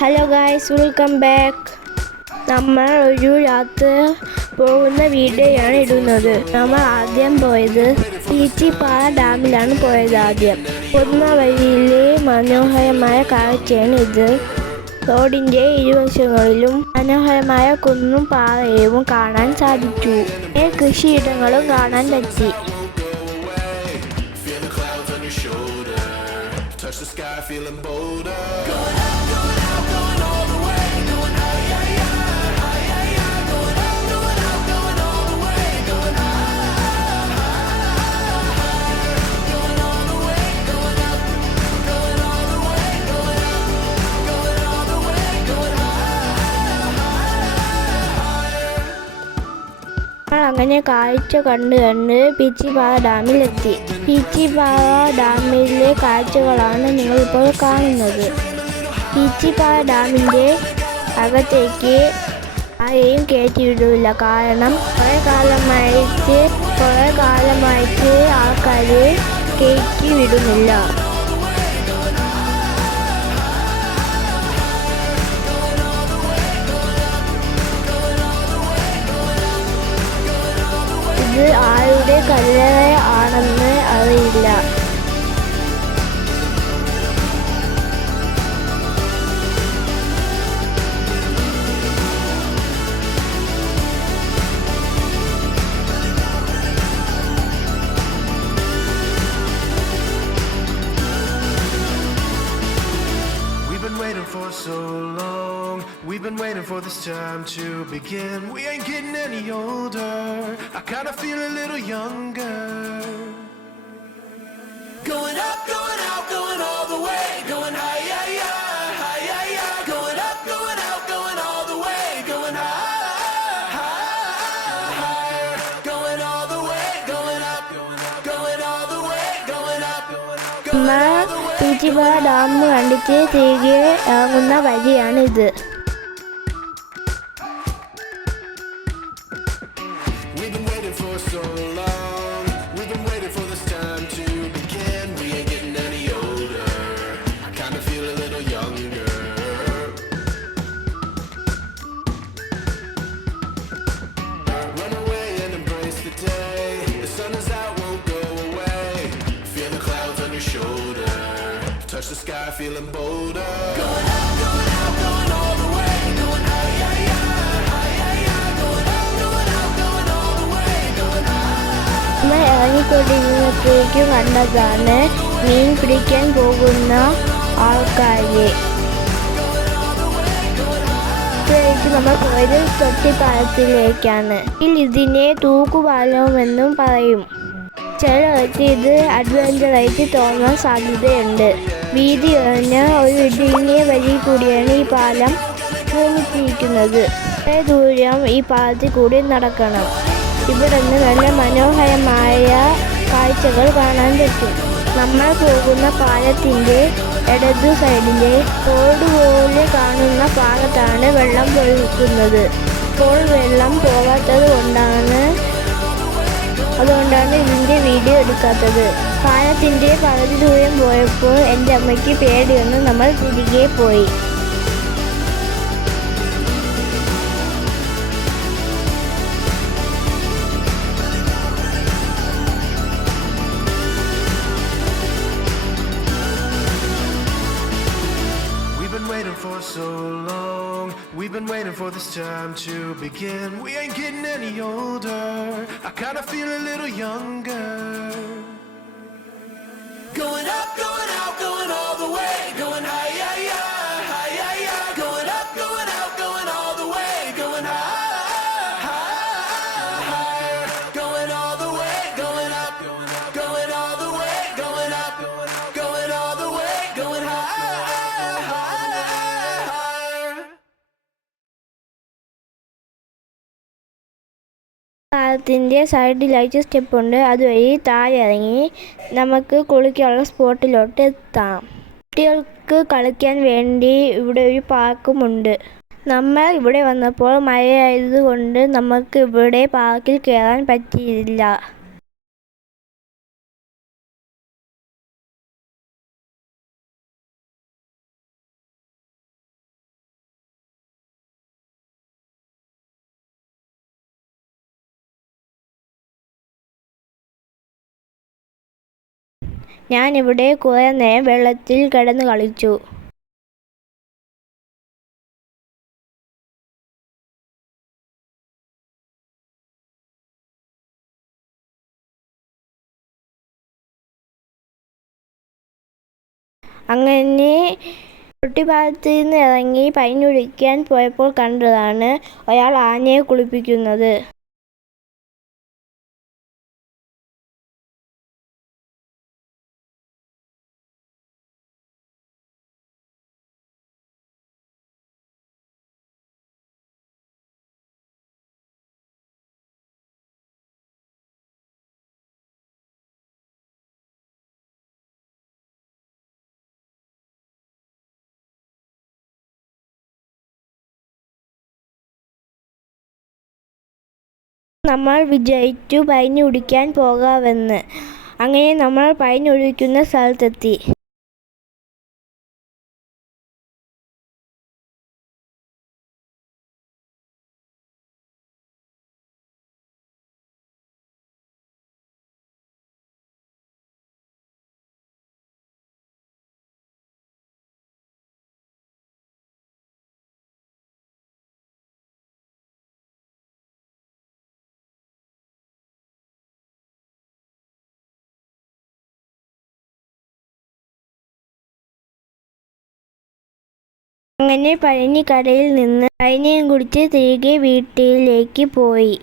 Hello guys, welcome back. നമ്മൾ ഒരു യാത്ര പോകുന്ന വീഡിയോയാണ് ഇടുന്നത്. നമ്മൾ ആദ്യം പോയത് പീച്ചിപ്പാറ ഡാമിലാണ് പോയത്. ആദ്യം പോകുന്ന വഴിയിലെ മനോഹരമായ കാഴ്ചയാണ് ഇത്. റോഡിൻ്റെ ഇരുവശങ്ങളിലും മനോഹരമായ കുന്നും പാറയും കാണാൻ സാധിച്ചു. കൃഷിയിടങ്ങളും കാണാൻ പറ്റി. Touch the sky, feeling bolder. Going up, going out, going all the way. Going high, yeah, yeah, high, yeah, yeah. Going up, going out, going all the way. Going high, higher. Going all the way, going up. Going all the way, going up. Going all the way, going higher. അങ്ങനെ കാഴ്ച കണ്ട് പീച്ചിപ്പാറ ഡാമിലെത്തി. പീച്ചിപ്പാറ ഡാമിലെ കാഴ്ചകളാണ് നിങ്ങളിപ്പോൾ കാണുന്നത്. പീച്ചിപ്പാറ ഡാമിൻ്റെ അകത്തേക്ക് ആരെയും കയറ്റിവിടില്ല. കാരണം കുറേ കാലമായിട്ട് ആൾക്കാർ കയറ്റി വിടുന്നില്ല. ഇത് ആരുടെ കല്ലറ ആണെന്ന് അറിയില്ല. For so long, we've been waiting for this time to begin. We ain't getting any older. I kinda feel a little younger. Going up, going out, going all the way. Going high, yeah, yeah, high, yeah, yeah. Going up, going out, going all the way. Going high, higher. Going all the way, going up, going all the way, going up, going all the way. Peechippara dam കണ്ടിട്ട് തിരികെ ഇറങ്ങുന്ന വഴിയാണിത്. Touch the sky, feeling bolder. Going up, going out, going all the way. Going high, yeah, yeah, high, yeah, yeah. Going up, going out, going all the way. Going high. നമ്മൾ ഇറങ്ങിക്കൊണ്ടിരുന്നപ്പോഴേക്ക് കണ്ടതാണ് മീൻ പിടിക്കാൻ പോകുന്ന ആൾക്കാരെ. നമ്മൾ പോയത് തൊട്ടിപ്പാലത്തിലേക്കാണ്. ഇതിനെ തൂക്കുപാലമെന്നും പറയും. ചിലർക്ക് ഇത് അഡ്വഞ്ചറായിട്ട് തോന്നാൻ സാധ്യതയുണ്ട്. വീതി കുറഞ്ഞ ഒരു ഇടുങ്ങിയ വഴി കൂടിയാണ് ഈ പാലം നിർമ്മിച്ചിരിക്കുന്നത്. കുറേ ദൂരം ഈ പാലത്തിൽ കൂടി നടക്കണം. ഇവിടെ നിന്ന് നല്ല മനോഹരമായ കാഴ്ചകൾ കാണാൻ പറ്റും. നമ്മൾ പോകുന്ന പാലത്തിൻ്റെ ഇടതു സൈഡിലെ റോഡ് പോലെ കാണുന്ന ഭാഗത്താണ് വെള്ളം ഒഴുകുന്നത്. ഇപ്പോൾ വെള്ളം പോകാത്തത് അതുകൊണ്ടാണ് ഇതിൻ്റെ വീഡിയോ എടുക്കാത്തത്. പാലത്തിൻ്റെ പകുതി ദൂരം പോയപ്പോൾ എൻ്റെ അമ്മയ്ക്ക് പേടി വന്ന് നമ്മൾ തിരികെ പോയി. For so long, we've been waiting for this time to begin. We ain't getting any older. I kinda feel a little younger. Going up, going out, going all the way. Going high, yeah, yeah, high, yeah, yeah. Going up, going out, going all the way. Going high, higher. Going all the way, going up, going all the way, going up, going all the way, going high. പാലത്തിൻ്റെ സൈഡിലായിട്ട് സ്റ്റെപ്പുണ്ട്. അതുവഴി താഴെ ഇറങ്ങി നമുക്ക് കുളിക്കാനുള്ള സ്പോട്ടിലോട്ട് എത്താം. കുട്ടികൾക്ക് കളിക്കാൻ വേണ്ടി ഇവിടെ ഒരു പാർക്കുമുണ്ട്. നമ്മൾ ഇവിടെ വന്നപ്പോൾ മഴയായതുകൊണ്ട് നമുക്ക് ഇവിടെ പാർക്കിൽ കയറാൻ പറ്റിയില്ല. ഞാനിവിടെ കുറേ നേരം വെള്ളത്തിൽ കിടന്നു കളിച്ചു. അങ്ങനെ തൊട്ടിപ്പാലത്തിൽ നിന്ന് ഇറങ്ങി പനിയൊഴിക്കാൻ പോയപ്പോൾ കണ്ടതാണ് ഒരാൾ ആനയെ കുളിപ്പിക്കുന്നത്. നമ്മൾ വിചാരിച്ചു പനി കുടിക്കാൻ പോകാമെന്ന്. അങ്ങനെ നമ്മൾ പനി ഒഴിക്കുന്ന സ്ഥലത്തെത്തി. അങ്ങനെ പഴനിക്കരയിൽ നിന്ന് പനിയും കുടിച്ച് തിരികെ വീട്ടിലേക്ക് പോയി.